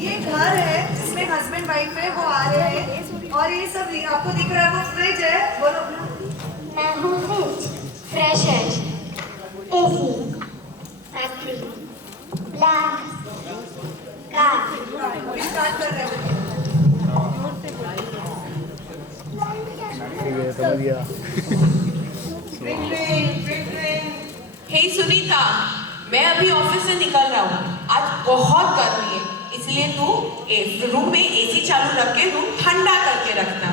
ये घर है जिसमें हस्बैंड वाइफ है, वो आ रहे हैं और ये सब आपको दिख रहा है वो फ्रिज है। बोलो। मैं हूँ फ्रिज, फ्रेश है, एसी, फैक्ट्री, प्लांट, कार। अभी स्टार्ट कर रहे हैं। हे सुनीता, मैं अभी ऑफिस से निकल रहा हूँ। आज बहुत गर्मी है, इसलिए तू रूम में एसी चालू रख के रूम ठंडा करके रखना।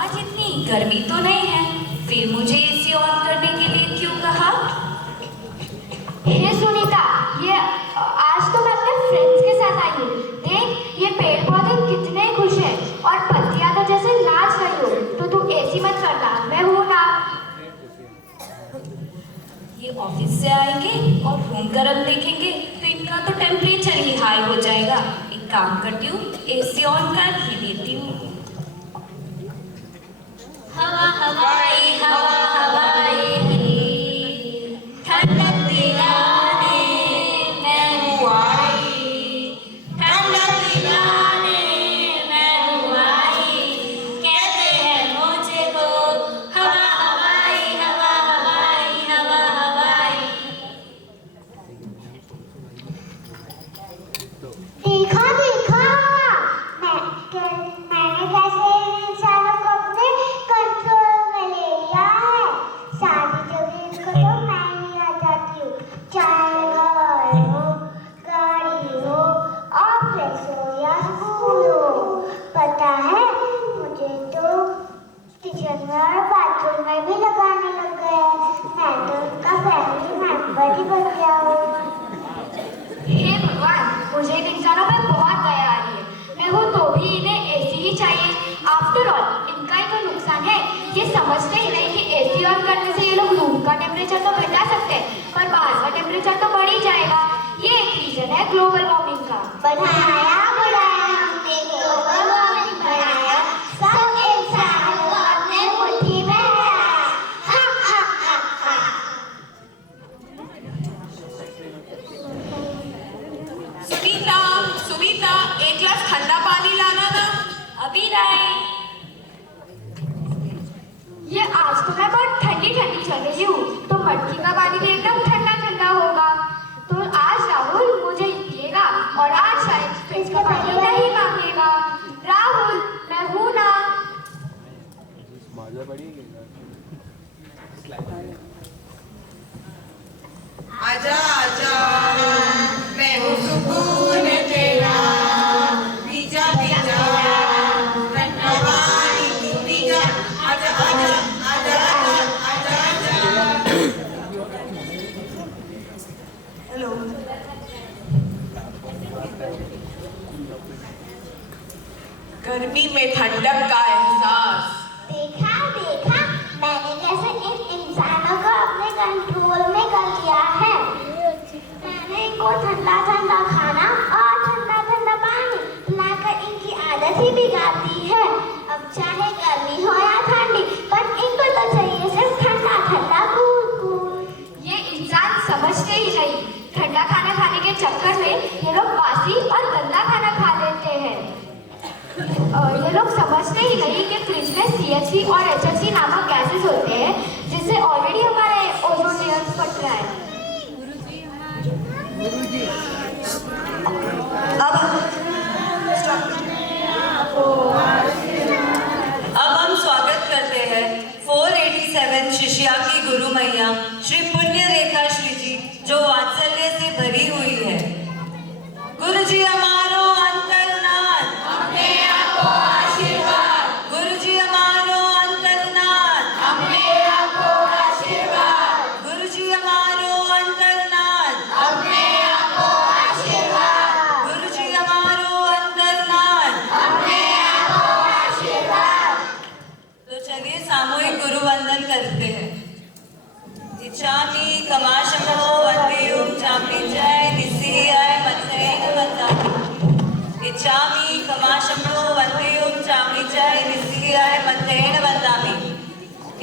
आज इतनी गर्मी तो नहीं है, फिर मुझे एसी ऑन करने के लिए क्यों कहा? हे सुनीता, ये आज तो मैं अपने फ्रेंड्स के साथ आई हूँ। देख, ये पेड़ पौधे कितने खुश हैं और पत्तियां तो जैसे नाच रही हो। तो तू एसी मत करना, मैं हूँ ना। ये ऑफिस से आएंगे और रूम गर्म देखेंगे तो इनका तो टेम्परेचर ही हाई हो जाएगा। एक काम करती हूँ, एसी ऑन कर ही देती हूँ। हवा हवाई हवा हवाई ठंडक दिलाने मैं हूँ आई, ठंडक दिलाने मैं हूँ आई। कहते हैं मुझे को हवा हवाई हवा हवाई हवा हवाई। देखा देखा, मैंने कैसे इंसानों को अपने कंट्रोल में ले लिया है। सारी जगह इनको तो मैं ही आ जाती हूँ, चाहे घर हो, गाड़ी हो, ऑफिस हो या स्कूल हो। पता है, मुझे तो किचन में और बाथरूम में भी लगाने लग गए। मैं तो उनका फैमिली मेंबर ही बन गया हूँ। हे भगवान, मुझे इन इंसानों पे बहुत दया आ रही है। मैं हूँ तो भी इन्हें एसी ही चाहिए। आफ्टर ऑल इनका ही तो नुकसान है। ये समझते ही नहीं कि एसी ऑन करने से ये लोग रूम का टेम्परेचर तो घटा सकते हैं, पर बाहर का टेम्परेचर तो बढ़ ही जाएगा। ये एक रीजन है ग्लोबल वार्मिंग का। बढ़ाया बढ़ाया हमने ग्लोबल वार्मिंग बढ़ाया, सब इंसानों को अपने मुट्ठी में है। हा हा हा हा। सुनीता, सुनीता, एक गिलास ठंडा पानी लाना ना। अभी लाए। ये आज तो मैं बहुत ठंडी ठंडी चल रही हूँ, तो मटकी का पानी भी एकदम ठंडा ठंडा होगा। तो आज राहुल मुझे पिएगा और आज शायद फ्रिज का पानी नहीं मांगेगा। राहुल, मैं हूँ ना। आजा आजा, मैं हूँ सुकून तेरा, भीजा भीजा ठंडा पानी तू भीजा। आजा आजा आजा आजा आजा आजा। हेलो। गर्मी में ठंडक का एहसास। देखा देखा, मैंने कैसे इन इंसानों को अपने कंट्रोल में कर लिया है। मैंने इनको ठंडा ठंडा खाना और ठंडा ठंडा पानी पिलाकर इनकी आदत ही बिगाड़ दी है। अब चाहे गर्मी हो या ठंडी, पर इनको तो चाहिए सिर्फ ठंडा ठंडा कूल कूल। ये इंसान समझते ही नहीं। ठंडा खाना खाने के चक्कर में ये लोग बासी और गंदा खाना खा लेते हैं। ये लोग समझते ही नहीं कि फ्रिज में CH3 और HFC नामक गैसेस होते हैं, जिससे ऑलरेडी हमारे ओजोन लेयर फट रहा है। अब हम स्वागत करते हैं 487 शिष्या की गुरु मैया श्री पुण्य रेखा श्री जी, जो वात्सल्य से भरी हुई है। गुरु जी हमारो अंतर्नाथ, हमने आपको आशीर्वाद, गुरु जी हमारो अंतर्नाथ, हमने आपको आशीर्वाद, गुरु जी हमारो अंतर्नाथ, हमने आपको आशीर्वाद, गुरु जी हमारो अंतर्नाथ। हमने आपको आशीर्वाद। तो चलिए सामूहिक गुरु वंदन करते हैं। इच्छामि कमाशमो वंदेयुम चापि जय निसीय मत्सरेण वन्दामि। इच्छामि कमाशमो वंदेयुम चापि जय निसीय मत्सरेण वन्दामि।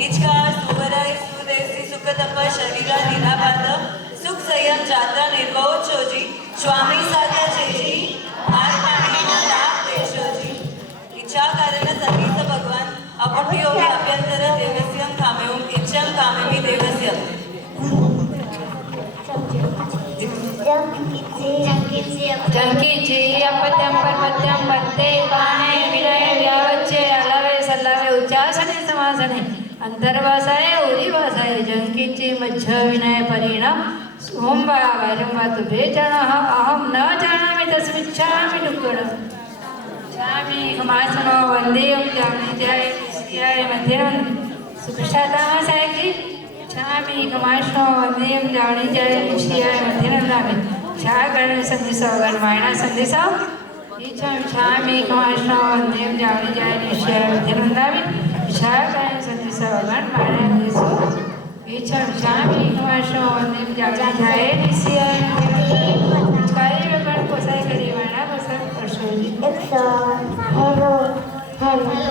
इच्छा सुवरय सुदेसी सुख तप शरीर निराबाद सुख संयम जात्रा निर्भव छोजी स्वामी अपि अभ्यंतर देवस्यं कामयों इच्छं कामयि देवस्यं जंकीची अपत्यं पर्वत्यं वत्ते बाणे विनय व्यावच्चे अलवे सल्लवे उच्चासने समासने अंतर्वासाय उदिवासाय जंकीची मध्य विनय परिणाम ओम वायरं वातु भेजणः अहं न जानामि तस्मिच्छामि दुःखम् छामि खमासनो वन्देयं जामनित्याय नित्याय मध्यं सुखशातामसाय की छामि खमासनो वन्देयं जामनित्याय नित्याय मध्यं नामे छा गण संदेशा गणमायणा संदेशा छामि खमासनो वन्देयं जामनित्याय नित्याय मध्यं नामे छा गण संदेशा गणमायणा संदेशा छामि खमासनो वन्देयं जामनित्याय नित्याय कार्य गण कोसाय करे वाणा कोसाय परशोजी हेलो हेलो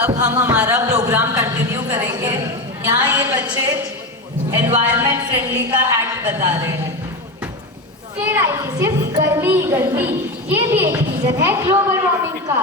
अब हम हमारा प्रोग्राम कंटिन्यू करेंगे। यहाँ ये बच्चे एनवायरनमेंट फ्रेंडली का एक्ट बता रहे हैं। फिर आइए सिर्फ गर्मी ही गर्मी, ये भी एक रीजन है ग्लोबल वार्मिंग का।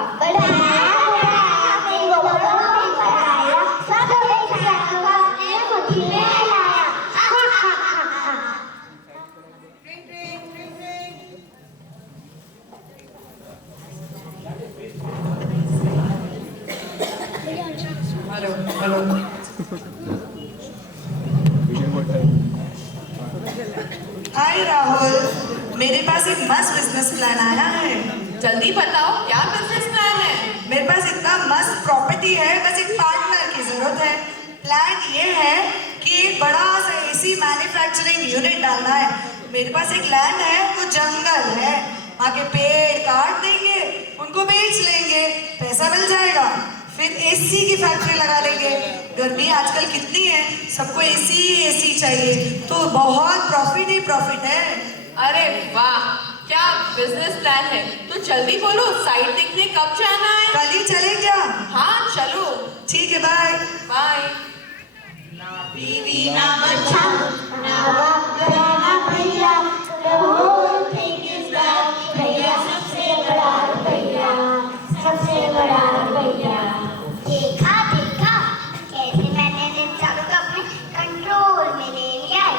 हाय राहुल, मेरे पास एक मस्त बिजनेस प्लान आया है। जल्दी बताओ क्या बिजनेस प्लान है। मेरे पास इतना मस्त प्रॉपर्टी है, बस एक पार्टनर की जरूरत है। प्लान ये है कि एक बड़ा सा एसी मैन्युफैक्चरिंग यूनिट डालना है। मेरे पास एक लैंड है, वो जंगल है, वहाँ के पेड़ काट देंगे, उनको बेच लेंगे, पैसा मिल जाएगा। फिर एसी की फैक्ट्री लगा लेंगे। गर्मी आजकल कितनी है, सबको एसी चाहिए, तो बहुत प्रॉफिट ही प्रॉफिट है। अरे वाह, क्या बिजनेस प्लान है। तो जल्दी बोलो, साइट देखने कब जाना है। कल ही चले क्या? हाँ चलो। ठीक है, बाय बाय। ना बीवी ना बच्चा ना बाप ना भैया, the whole thing is that भैया सबसे बड़ा रुपया, सबसे बड़ा रुपया। देखा देखा कैसे मैंने इन चारों को अपने कंट्रोल में ले लिया है।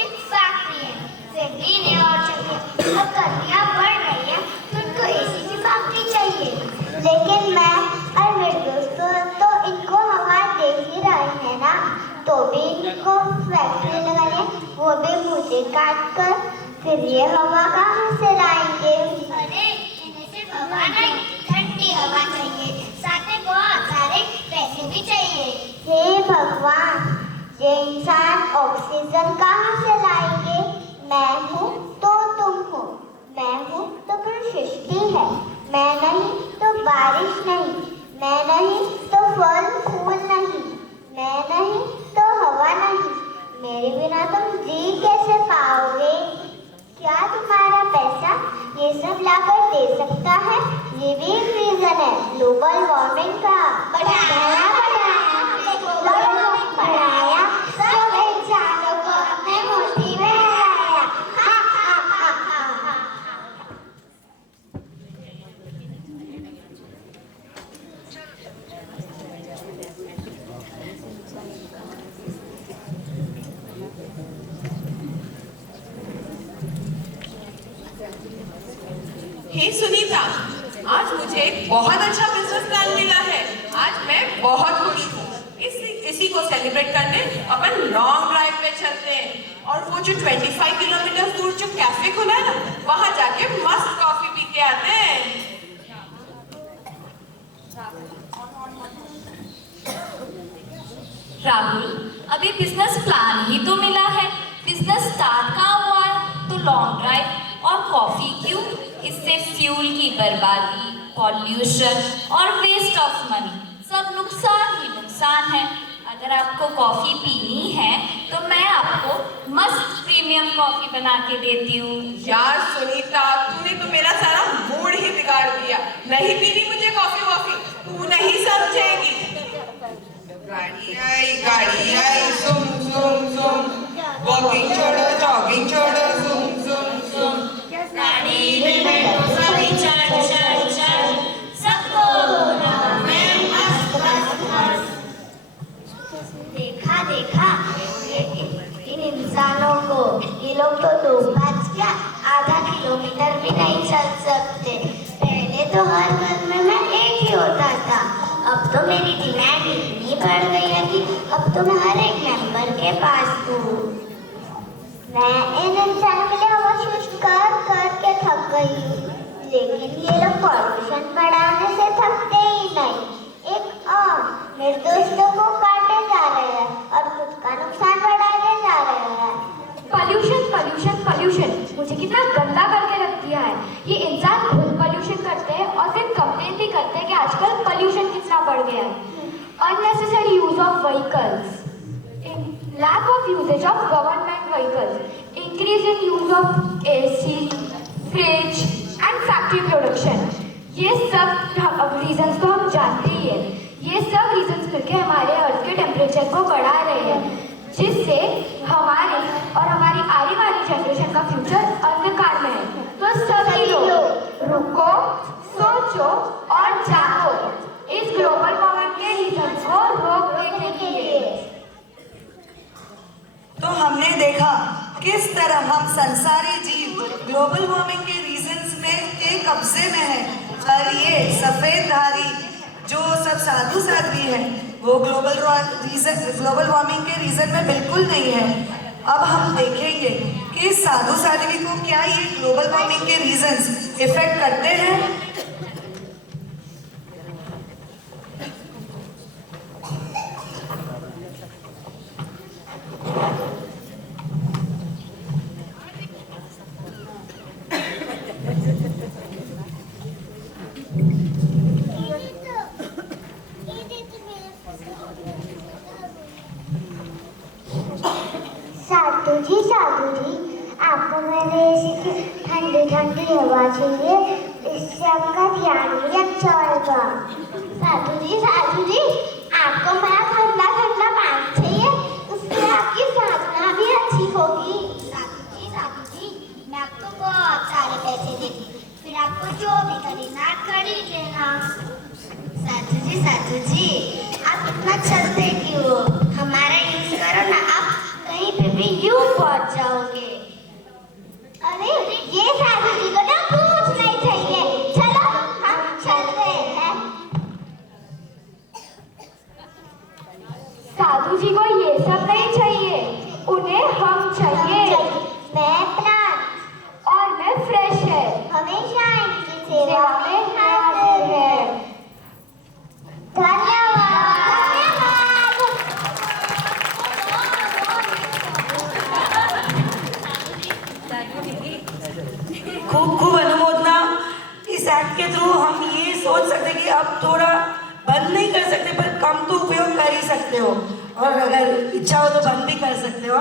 एक फैक्ट्री है, फैक्ट्री ने और चाहिए, अब गर्मियाँ बढ़ रही है तो इनको एसी की फैक्ट्री चाहिए। लेकिन मैं और मेरे दोस्तों तो इनको हवा दे ही रहे हैं ना, तो भी इनको फैक्ट्री लगानी है, वो भी मुझे काट कर, फिर ये हवा कहाँ से लाएंगे? अरे इन्हें सिर्फ हवा नहीं, ठंडी हवा चाहिए, साथ में बहुत सारे पैसे भी चाहिए। हे भगवान, ये इंसान ऑक्सीजन कहाँ से लाएंगे? मैं हूँ तो तुम हो, मैं हूँ तो फिर सृष्टि है, मैं नहीं तो बारिश नहीं, मैं नहीं तो फल फूल नहीं, मैं नहीं तो हवा नहीं, मेरे बिना तुम जी कैसे पाओगे? क्या तुम्हारा पैसा ये सब लाकर दे सकता है? ये भी एक रीजन है ग्लोबल वार्मिंग का। बढ़ाया सब इंसानों को अपने मुट्ठी में लाया। हे सुनीता, आज मुझे एक बहुत अच्छा बिजनेस प्लान मिला है। आज मैं बहुत खुश हूँ। इसी को सेलिब्रेट करने अपन लॉन्ग ड्राइव पे चलते हैं और वो जो 25 किलोमीटर दूर जो कैफे खुला है ना, वहां जाके मस्त कॉफी पी के आते हैं। राहुल, अभी बिजनेस प्लान ही तो मिला है, बिजनेस स्टार्ट कहाँ हुआ है? तो लॉन्ग ड्राइव और कॉफी क्यों? इससे फ्यूल की बर्बादी, पॉल्यूशन और वेस्ट ऑफ मनी, सब नुकसान ही नुकसान है। अगर आपको कॉफी पीनी है तो मैं आपको मस्त प्रीमियम कॉफी बना के देती हूँ। यार सुनीता, तूने तो मेरा सारा मूड ही बिगाड़ दिया। नहीं पीनी मुझे कॉफी वॉफी, तू नहीं समझेगी। गाड़ी आई सुम सुम सुम, वॉकिंग छोड़ो जॉगिंग छोड़ो सुम सुम सुम, गाड़ी में बैठो सभी चल चल चल, सबको मैं मस्त मस्त मस्त। देखा देखा इन इंसानों को, ये लोग तो 2 पाँच क्या आधा किलोमीटर भी नहीं चल सकते। पहले तो हर घर में एक ही होता था, अब तो मेरी डिमांड इतनी बढ़ गई है कि अब तो मैं हर एक मेंबर के पास हूँ। मैं इन इंसानों के लिए हवा शुष्क कर कर के थक गई हूँ, लेकिन ये लोग पॉल्यूशन बढ़ाने से थकते ही नहीं। एक निर्दोषों को काटे जा रहे हैं और खुद का नुकसान बढ़ाते जा रहे हैं। पॉल्यूशन पॉल्यूशन पॉल्यूशन मुझे कितना गंदा करके रख दिया है। ये इंसान खुद पॉल्यूशन करते हैं और फिर कंप्लेन भी करते हैं कि आजकल पॉल्यूशन कितना बढ़ गया है। Unnecessary use of vehicles, lack of usage of government vehicles, increase in use of AC, fridge and factory production, ये सब रीजंस तो हम जानते ही हैं। ये सब रीजंस मिलकर हमारे अर्थ के टेम्परेचर को बढ़ा रहे हैं, जिससे हमारी और हमारी आने वाली जनरेशन का फ्यूचर अंधकार में है। तो सभी लोग रुको, सोचो और जागो इस ग्लोबल वार्मिंग के रीजंस को रोकने के लिए। तो हमने देखा किस तरह हम संसारी जीव ग्लोबल वार्मिंग के रीजंस में के कब्जे में है, पर ये सफेद धारी जो सब साधु साध्वी है वो ग्लोबल वार्मिंग के रीजन में बिल्कुल नहीं है। अब हम देखेंगे कि साधु साध्वी को क्या ये ग्लोबल वार्मिंग के रीजंस इफेक्ट करते हैं। साधु जी, आपको मेरे ऐसी ठंडी ठंडी हवा चाहिए, इससे आपका ध्यान भी अच्छा होगा। साधु जी, आपको मेरा ठंडा ठंडा पानी चाहिए, उससे आपकी साधना भी अच्छी होगी। साधु जी, मैं आपको बहुत सारे पैसे देती, फिर आपको जो भी खरीदना खरीद लेना। साधु जी, आप इतना चलते क्यों? हमारा यूज करो ना, आप कहीं पे भी यूं पहुंच जाओगे। अरे ये साधु जी को ना पूछ नहीं चाहिए। चलो हम चलते हैं। साधु जी को ये सब नहीं चाहिए, उन्हें हम चाहिए। मैं प्लान और मैं फ्रेश है, हमेशा इनकी सेवा में हाजिर है। खूब अनुमोदना। इस एक्ट के थ्रू हम ये सोच सकते हैं कि अब थोड़ा बंद नहीं कर सकते, पर कम तो उपयोग कर ही सकते हो, और अगर इच्छा हो तो बंद भी कर सकते हो।